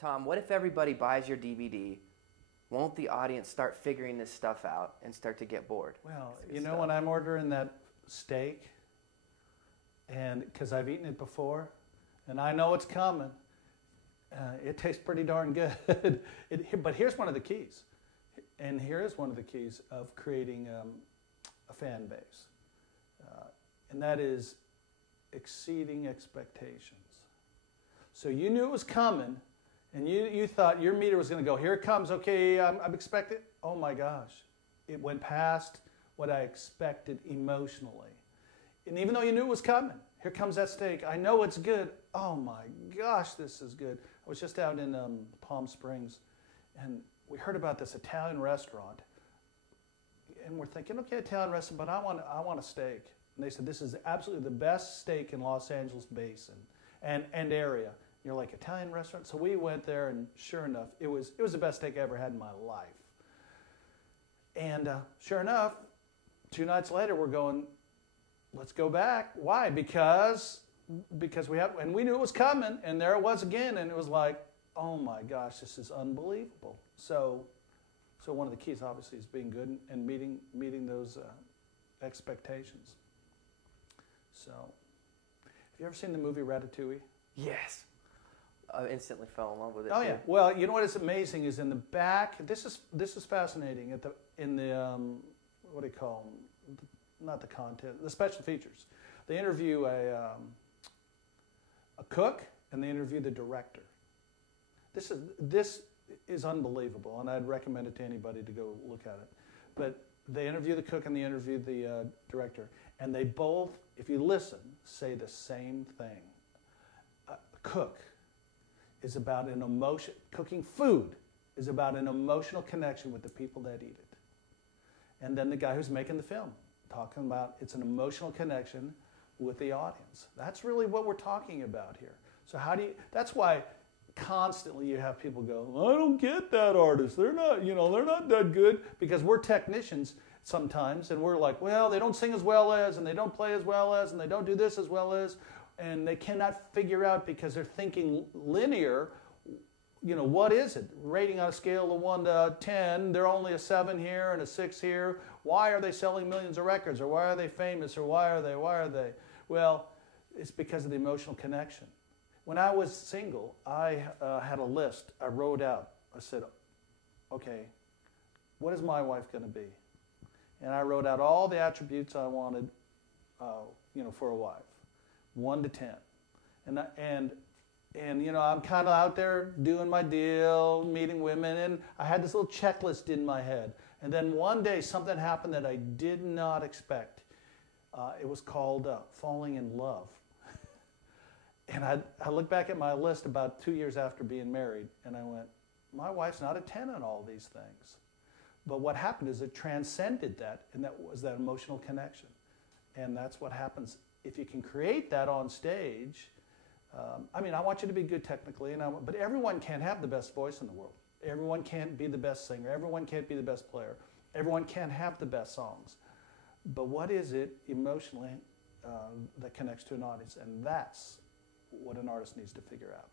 Tom, what if everybody buys your DVD? Won't the audience start figuring this stuff out and start to get bored? Well, you know, when I'm ordering that steak, and because I've eaten it before, and I know it's coming, it tastes pretty darn good. But here's one of the keys, and here is one of the keys of creating a fan base, and that is exceeding expectations. So you knew it was coming, and you thought your meter was going to go, here it comes, okay, I'm expecting. Oh my gosh, it went past what I expected emotionally. And even though you knew it was coming, here comes that steak. I know it's good. Oh my gosh, this is good. I was just out in Palm Springs, and we heard about this Italian restaurant. And we're thinking, okay, Italian restaurant, but I want a steak. And they said, this is absolutely the best steak in Los Angeles Basin and area. You're like, Italian restaurant? So we went there, and sure enough, it was the best steak I ever had in my life. And sure enough, 2 nights later, we're going, let's go back. Why? Because we have, and we knew it was coming, and there it was again, and it was like, oh my gosh, this is unbelievable. So one of the keys, obviously, is being good and meeting those expectations. So, have you ever seen the movie Ratatouille? Yes. I instantly fell in love with it. Oh too. yeah. Well, you know what is amazing is in the back. This is fascinating. In the what do you call them? Not the content, the special features. They interview a cook, and they interview the director. This is unbelievable, and I'd recommend it to anybody to go look at it. But they interview the cook and they interview the director, and they both, if you listen, say the same thing. Cook is about an emotion. Cooking food is about an emotional connection with the people that eat it. And then the guy who's making the film, talking about it's an emotional connection with the audience. That's really what we're talking about here. So that's why constantly you have people go, I don't get that artist. They're not that good, because we're technicians sometimes, and we're like, well, they don't sing as well as, and they don't play as well as, and they don't do this as well as, and they cannot figure out, because they're thinking linear, what is it? Rating on a scale of 1 to 10, they're only a 7 here and a 6 here. Why are they selling millions of records? Or why are they famous? Or why are they? Well, it's because of the emotional connection. When I was single, I had a list I wrote out. I said, okay, what is my wife going to be? And I wrote out all the attributes I wanted, for a wife, 1 to 10. And I'm kind of out there doing my deal, meeting women, and I had this little checklist in my head. And then one day something happened that I did not expect. It was called falling in love. And I looked back at my list about 2 years after being married, and I went, my wife's not a 10 on all these things. But what happened is it transcended that, and that was that emotional connection. And that's what happens if you can create that on stage. I want you to be good technically, but everyone can't have the best voice in the world. Everyone can't be the best singer. Everyone can't be the best player. Everyone can't have the best songs. But what is it emotionally that connects to an audience? And that's what an artist needs to figure out.